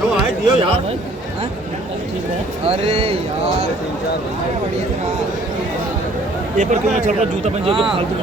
तो आए दियो यार। अरे यार ये पर क्यों चल रहा जूता पहन के फालतू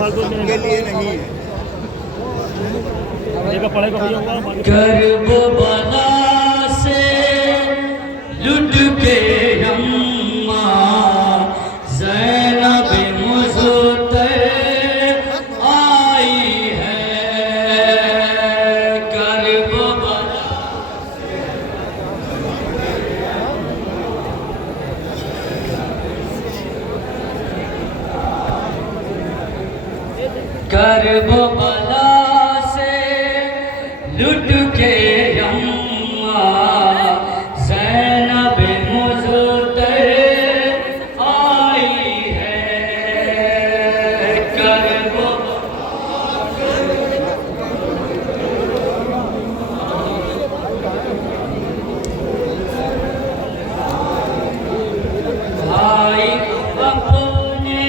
फालतू के लिए नहीं है पढ़ाई कर्ब बला से लुट के अम्मा ज़ैनब मुज़्तफ़र आई है। कर्ब बला कर्ब बला लुट के अम्मा ज़ैनब मुज़्तफ़र आई है। कर्ब भाई अपने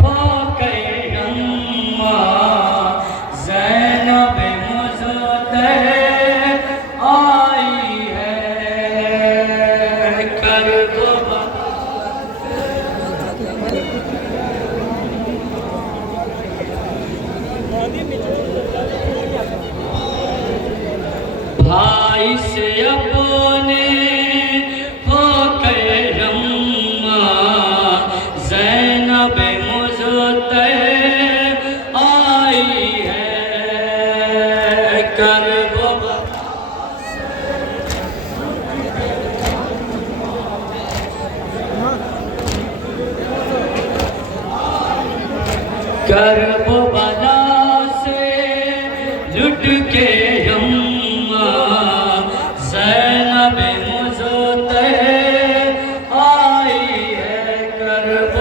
होकर अम्मा ज़ैनब भाई से अपने होकर अम्मा ज़ैनब मुज़्तफ़र आई है। कर्ब कर्ब बला से लुट के अम्मा ज़ैनब मुज़्तफ़र आई है। कर्ब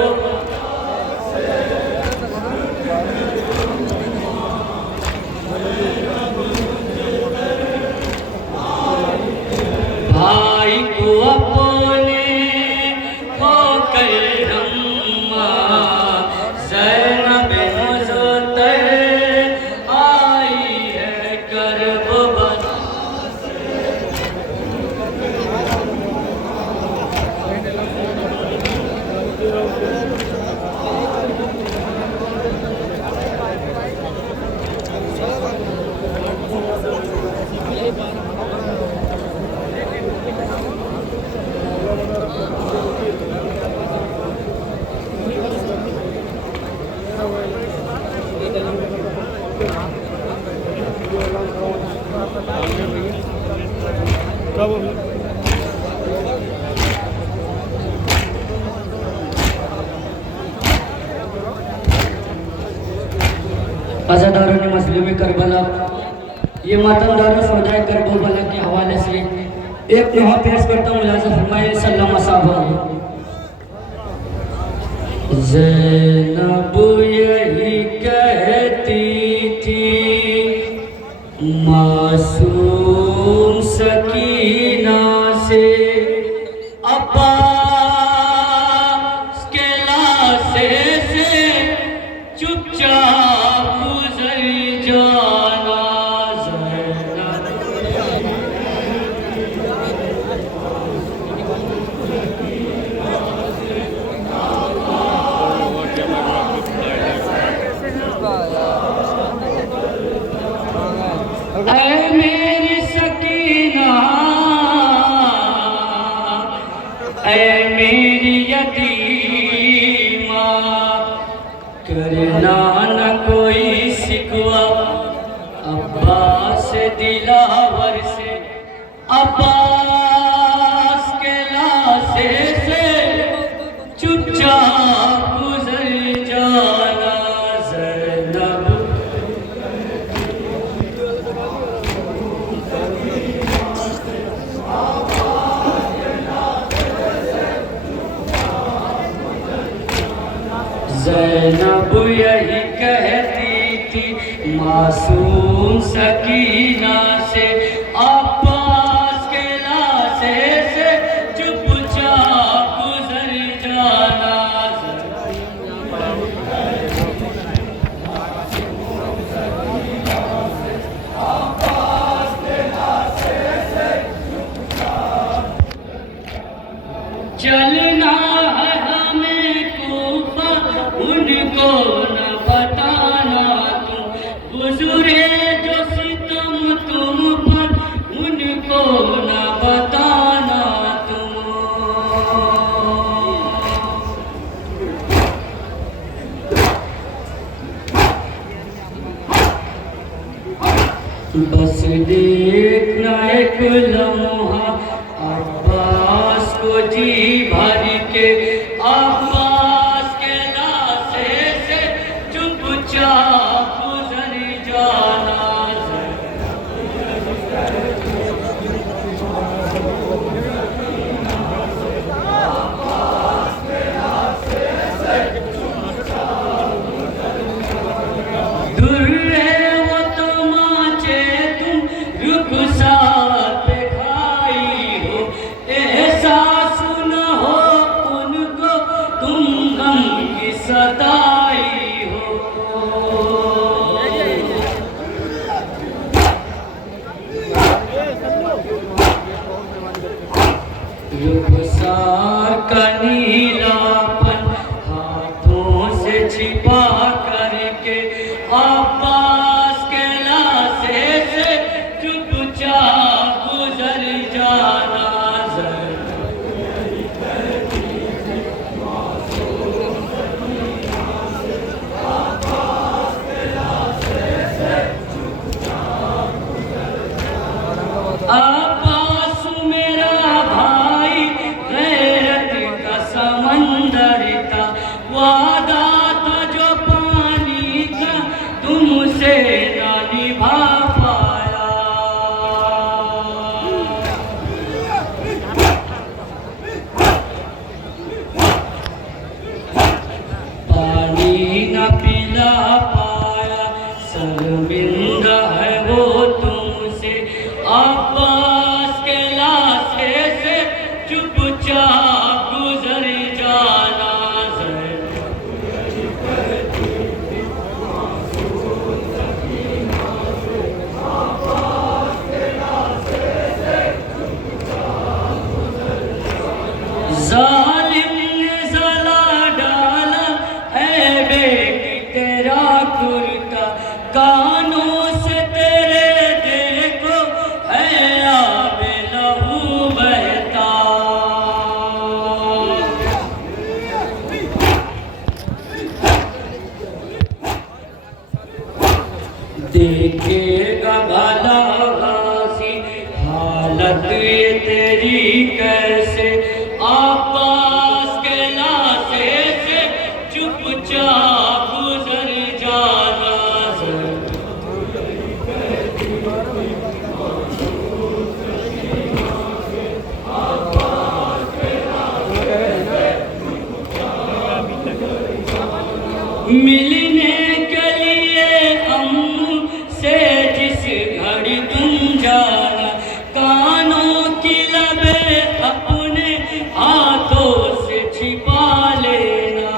भाई को अपने होकर अम्मा ज़ैनब मुज़्तफ़र आई है। कर्ब बला अज़ादारों ने मसले करबला ये मातमदारों सौदाए करबला के हवाले से एक दोहा पेश करता हूँ। मुलाज़ा फरमाए सल्लल्लाहु अलैहि वसल्लम। ज़ैनब यही कहती थी मासूम सकीना से अब्बास के लाशे से चुपचाप गुज़र जाना। ऐ मेरी सकीना ऐ मेरी यतीमा करना न कोई शिकवा अब्बास दिलावर से। अब्बास के लाशे से चुपचाप गुज़र जाना। ज़ैनब ज़ैनब यही कहती थी मासूम सकीना से अब्बास के मुझको न बताना तुम। बस देखना एक लम्हा अब्बास को जी भर के, अब्बास के लाशे से चुपचाप गुजर जाना। दुर्रे वो तमाचे तुम रुखसात पे खाई हो, एहसास न हो उनको तुम गम की सताई हो। रुखसार का नीलापन हाथों से छिपा करके, अब्बास के लाशे से चुपचाप गुजर जाना। अब्बास मेरा भाई गैरत का समंदर था, वादा था जो पानी का तुमसे ना निभा पाया। पानी न पिला पाया, शर्मिंदा है वो तुमसे, अब्बास के लाशे से चुपचाप गुजर जाना। जालिम ने जला डाला है बेटी तेरा कुर्ता, कानों से तेरे देखो है आबे लहू बहता। देखेगा भला गाजी हालत ये तेरी कैसे, अब्बास के लाशे से चुपचाप गुजर जाना। मिलने के लिए अम्मू से जिस घड़ी तुम जाना, कानों की लबे अपने हाथों से छिपा लेना।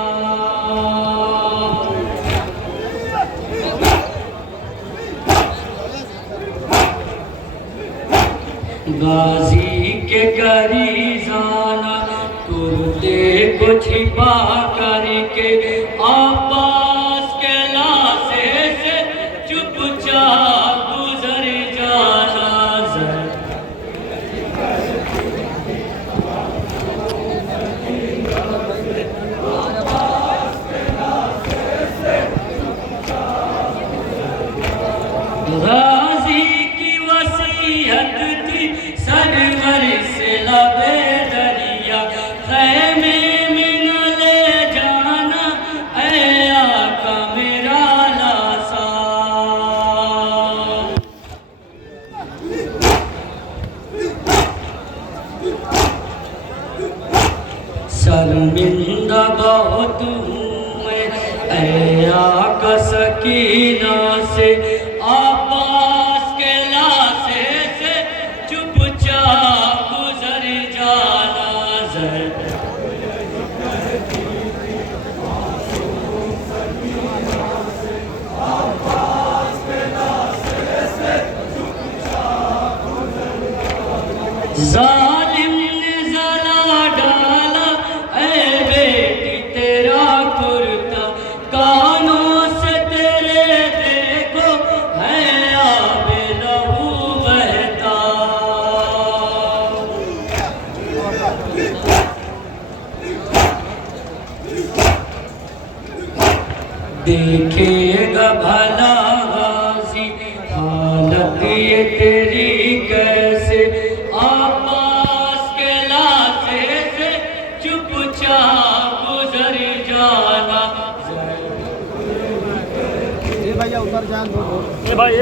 गाजी के करी जाना, कुर्ते को छिपा करके, अब्बास के लाशे से चुपचाप गुजर जाना। गाजी की वसीयत थी सरवर से लबे दरिया, खैमे में न ले जाना है आका मेरा लाशा। शर्मिंदा बहुत हूँ मैं ऐ आका सकीना से, अब्बास के लाशे से चुपचाप गुजर जाना। जालिम ने जला डाला ऐ बेटी तेरा कुर्ता, कानों से तेरे देखो है आबे लहू बहता। देखेगा भला गाजी हालत ये तेरी कैसे, आपास के लाशे से चुपचाप गुजर जाना। भैया उतर जान दो ए भाई ए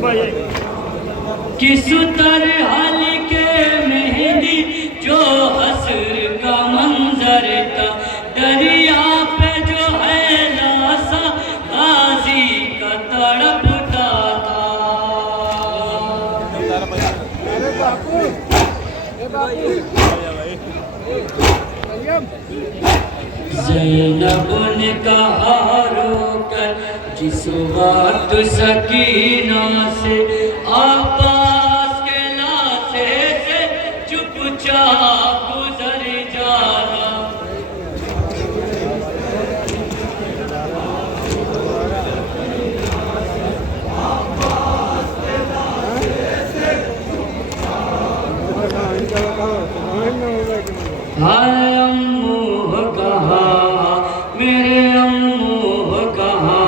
भाई किस तरह के मेहंदी जो हसर का मंजर था, दरिया पे जो है लाशा गाजी का तड़पता था। ज़ैनब ने कहा रोकर जिस वक्त सकीना से, आपास के लाशे से चुपचाप गुजर जाना। हाय अम्मू कहाँ, मेरे अम्मू कहाँ,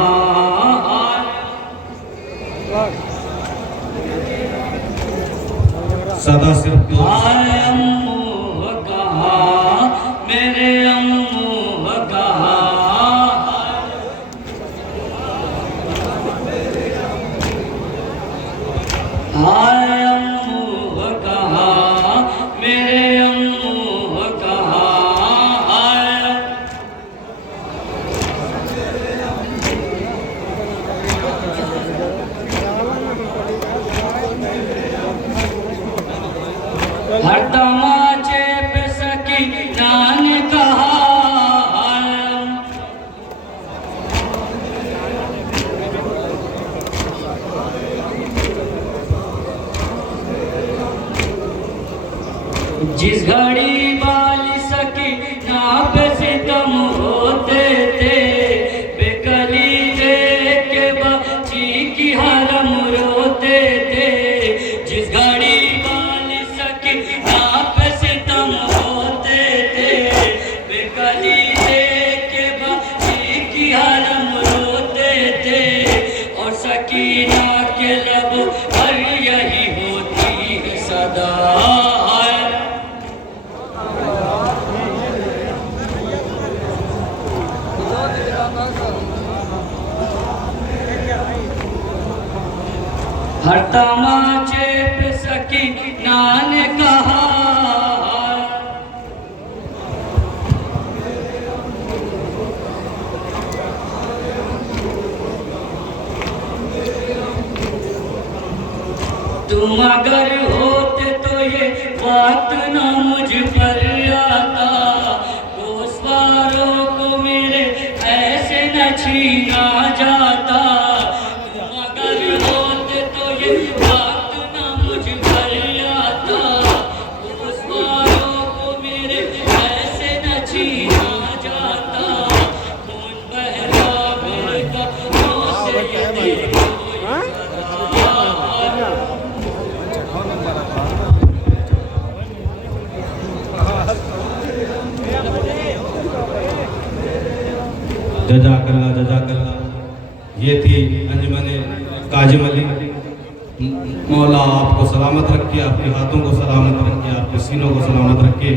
सदा सिर्फ हाय अम्मू कहाँ, मेरे अम्मू कहाँ। हाय अम्मू कहाँ, मेरे अम्मू कहाँ। हाय हर तमाचे पे सकीना ने कहा, जिस घड़ी वाली सकीना पे सितम होते थे, बेकली देख के बच्ची की हरम रोते थे। जिस घड़ी वाली सकीना पे सितम होते थे, बेकली देख के बच्ची की हरम रोते थे। और सकीना के लब पर यही होती है सदा। हर तमाचे पे सकीना ने कहा, तुम अगर होते तो ये बात न मुझ पर आता, गोसवारों को मेरे ऐसे न छीना जाता। तुम अगर होते तो ये बात न मुझ पर आता, गोसवारों को मेरे ऐसे न छीना जाता। खून बहता मेरे कदमों से ये देखो जज़ाकल्लाह। ये थी अंजुमन काजिम अली। मौला आपको सलामत रखे, आपके हाथों को सलामत रखे, आपके सीनों को सलामत रखे।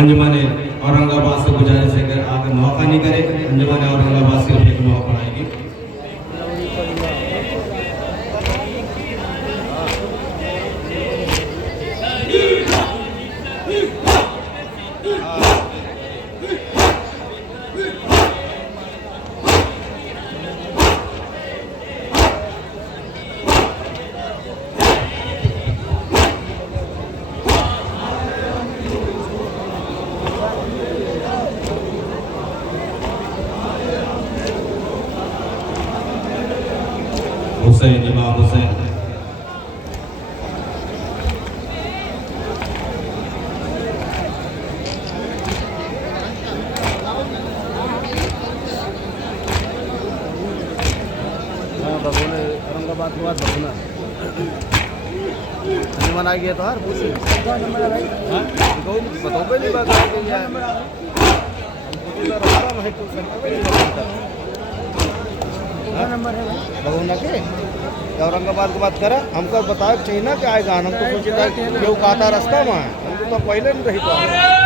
अंजुमन औरंगाबाद से गुजारिश है अगर आगे मौका नहीं करे, अंजुमन औरंगाबाद से एक मौका पढ़ाएगी। हुसैन इमाम हुसैन। औरंगाबाद के बाद मन आ गया तो हर पूछी बताओ पहली बात है कि यार नंबर है बहुना के औरंगाबाद की बात करा हमको बताओ चाहिए ना कि आएगा हम तो सोचे था केहू कहता रास्ता में हम तो पहले नहीं रही तो